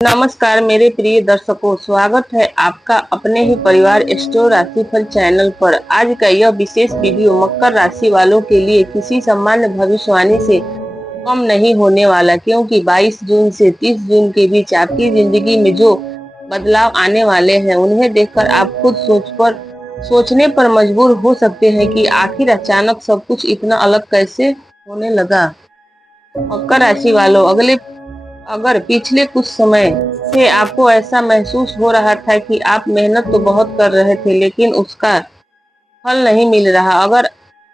नमस्कार मेरे प्रिय दर्शकों, स्वागत है आपका अपने ही परिवार एस्ट्रो राशिफल चैनल पर। आज का यह विशेष वीडियो मकर राशि वालों के लिए किसी सामान्य भविष्यवाणी से कम नहीं होने वाला, क्योंकि 22 जून से 30 जून के बीच आपकी जिंदगी में जो बदलाव आने वाले हैं उन्हें देखकर आप खुद सोचने पर मजबूर हो सकते हैं कि आखिर अचानक सब कुछ इतना अलग कैसे होने लगा। मकर राशि वालों, अगर पिछले कुछ समय से आपको ऐसा महसूस हो रहा था कि आप मेहनत तो बहुत कर रहे थे लेकिन उसका फल नहीं मिल रहा, अगर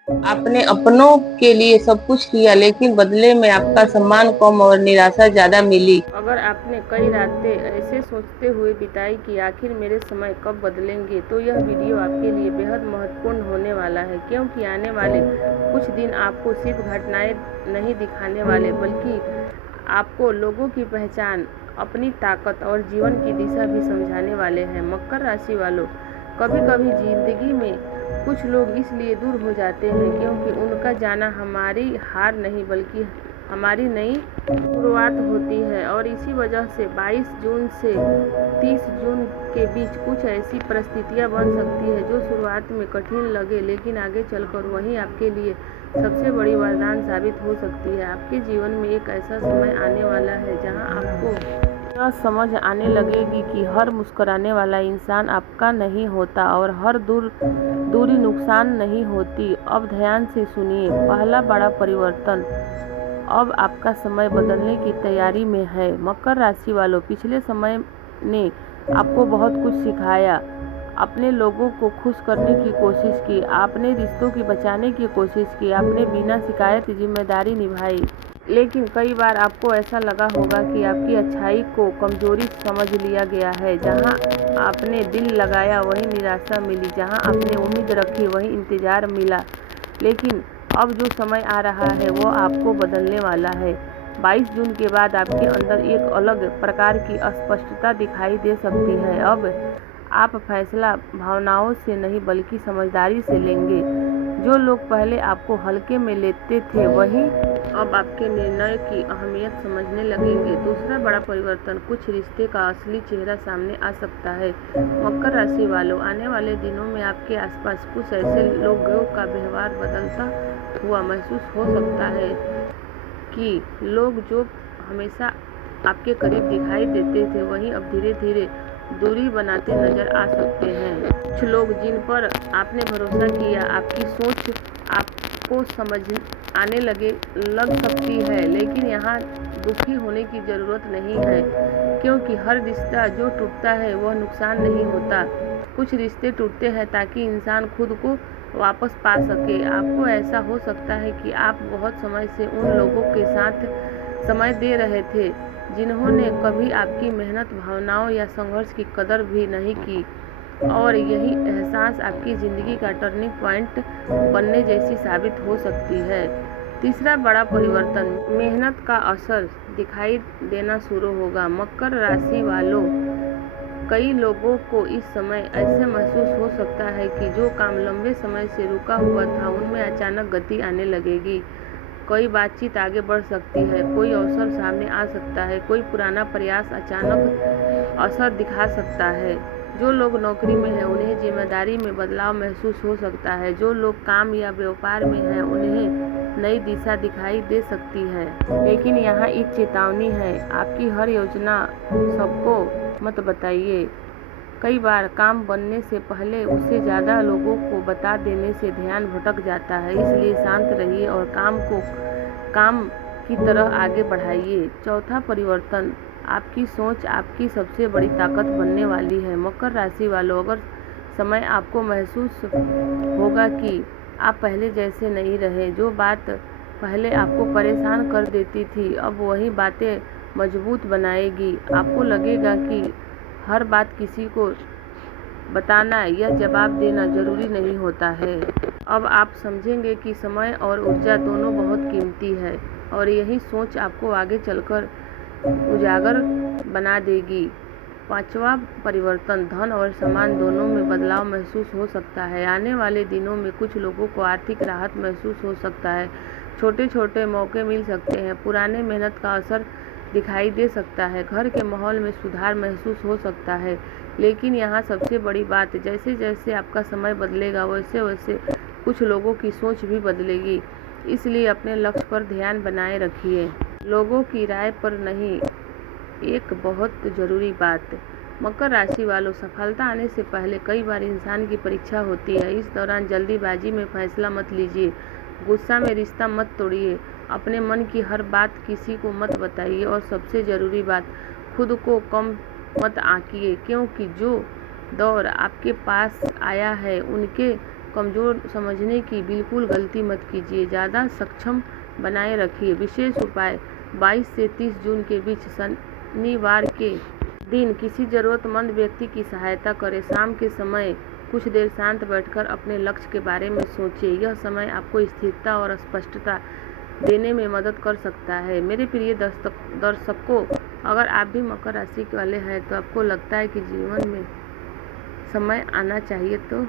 आपने अपनों के लिए सब कुछ किया लेकिन बदले में आपका सम्मान कम और निराशा ज्यादा मिली, अगर आपने कई रातें ऐसे सोचते हुए बिताई कि आखिर मेरे समय कब बदलेंगे, तो यह वीडियो आपके लिए बेहद महत्वपूर्ण होने वाला है। क्योंकि आने वाले कुछ दिन आपको सिर्फ घटनाएं नहीं दिखाने वाले, बल्कि आपको लोगों की पहचान, अपनी ताकत और जीवन की दिशा भी समझाने वाले हैं। मकर राशि वालों, कभी कभी जिंदगी में कुछ लोग इसलिए दूर हो जाते हैं क्योंकि उनका जाना हमारी हार नहीं बल्कि हमारी नई शुरुआत होती है। और इसी वजह से 22 जून से 30 जून के बीच कुछ ऐसी परिस्थितियां बन सकती है जो शुरुआत में कठिन लगे, लेकिन आगे चलकर वही आपके लिए सबसे बड़ी वरदान साबित हो सकती है। आपके जीवन में एक ऐसा समय आने वाला है जहां आपको यह समझ आने लगेगी कि हर मुस्कुराने वाला इंसान आपका नहीं होता और हर दूरी नुकसान नहीं होती। अब ध्यान से सुनिए, पहला बड़ा परिवर्तन, अब आपका समय बदलने की तैयारी में है। मकर राशि वालों, पिछले समय ने आपको बहुत कुछ सिखाया। अपने लोगों को खुश करने की कोशिश की, आपने रिश्तों की बचाने की कोशिश की, आपने बिना शिकायत जिम्मेदारी निभाई। लेकिन कई बार आपको ऐसा लगा होगा कि आपकी अच्छाई को कमजोरी समझ लिया गया है। जहां आपने दिल लगाया वहीं निराशा मिली, जहां आपने उम्मीद रखी वहीं इंतजार मिला। लेकिन अब जो समय आ रहा है वो आपको बदलने वाला है। 22 जून के बाद आपके अंदर एक अलग प्रकार की स्पष्टता दिखाई दे सकती है। अब आप फैसला भावनाओं से नहीं बल्कि समझदारी से लेंगे। जो लोग पहले आपको हल्के में लेते थे वही अब आपके निर्णय की अहमियत समझने लगेंगे। दूसरा बड़ा परिवर्तन, कुछ रिश्ते का असली चेहरा सामने आ सकता है। मकर राशि वालों, आने वाले दिनों में आपके आसपास कुछ ऐसे लोगों का व्यवहार बदलता हुआ महसूस हो सकता है कि लोग जो हमेशा आपके करीब दिखाई देते थे वहीं अब धीरे धीरे दूरी बनाते नजर आ सकते हैं। कुछ लोग जिन पर आपने भरोसा किया, आपकी सोच आपको समझ आने लग सकती है, लेकिन यहाँ दुखी होने की ज़रूरत नहीं है, क्योंकि हर रिश्ता जो टूटता है वह नुकसान नहीं होता। कुछ रिश्ते टूटते हैं ताकि इंसान खुद को वापस पा सके। आपको ऐसा हो सकता है कि आप बहुत समय से उन लोगों के साथ समय दे रहे थे जिन्होंने कभी आपकी मेहनत, भावनाओं या संघर्ष की कदर भी नहीं की, और यही एहसास आपकी ज़िंदगी का टर्निंग पॉइंट बनने जैसी साबित हो सकती है। तीसरा बड़ा परिवर्तन, मेहनत का असर दिखाई देना शुरू होगा। मकर राशि वालों, कई लोगों को इस समय ऐसे महसूस हो सकता है कि जो काम लंबे समय से रुका हुआ था उनमें अचानक गति आने लगेगी। कोई बातचीत आगे बढ़ सकती है, कोई अवसर सामने आ सकता है, कोई पुराना प्रयास अचानक असर दिखा सकता है। जो लोग नौकरी में हैं उन्हें जिम्मेदारी में बदलाव महसूस हो सकता है। जो लोग काम या व्यापार में हैं उन्हें नई दिशा दिखाई दे सकती है। लेकिन यहाँ एक चेतावनी है, आपकी हर योजना सबको मत बताइए। कई बार काम बनने से पहले उसे ज़्यादा लोगों को बता देने से ध्यान भटक जाता है, इसलिए शांत रहिए और काम को काम की तरह आगे बढ़ाइए। चौथा परिवर्तन, आपकी सोच आपकी सबसे बड़ी ताकत बनने वाली है। मकर राशि वालों, अगर समय आपको महसूस होगा कि आप पहले जैसे नहीं रहे, जो बात पहले आपको परेशान कर देती थी अब वही बातें मजबूत बनाएगी। आपको लगेगा कि हर बात किसी को बताना या जवाब देना जरूरी नहीं होता है। अब आप समझेंगे कि समय और ऊर्जा दोनों बहुत कीमती है, और यही सोच आपको आगे चलकर उजागर बना देगी। पांचवा परिवर्तन, धन और सम्मान दोनों में बदलाव महसूस हो सकता है। आने वाले दिनों में कुछ लोगों को आर्थिक राहत महसूस हो सकता है, छोटे छोटे मौके मिल सकते हैं, पुराने मेहनत का असर दिखाई दे सकता है। घर के माहौल में सुधार महसूस हो सकता है। लेकिन यहाँ सबसे बड़ी बात, जैसे जैसे आपका समय बदलेगा वैसे वैसे कुछ लोगों की सोच भी बदलेगी। इसलिए अपने लक्ष्य पर ध्यान बनाए रखिए, लोगों की राय पर नहीं। एक बहुत ज़रूरी बात, मकर राशि वालों, सफलता आने से पहले कई बार इंसान की परीक्षा होती है। इस दौरान जल्दीबाजी में फैसला मत लीजिए, गुस्सा में रिश्ता मत तोड़िए, अपने मन की हर बात किसी को मत बताइए और सबसे ज़रूरी बात, खुद को कम मत आंकिए, क्योंकि जो दौर आपके पास आया है उनके कमज़ोर समझने की बिल्कुल गलती मत कीजिए। ज़्यादा सक्षम बनाए रखिए। विशेष उपाय, 22 से 30 जून के बीच शनिवार के दिन किसी ज़रूरतमंद व्यक्ति की सहायता करें। शाम के समय कुछ देर शांत बैठकर अपने लक्ष्य के बारे में सोचें। यह समय आपको स्थिरता और स्पष्टता देने में मदद कर सकता है। मेरे प्रिय दर्शकों, अगर आप भी मकर राशि वाले हैं तो आपको लगता है कि जीवन में समय आना चाहिए तो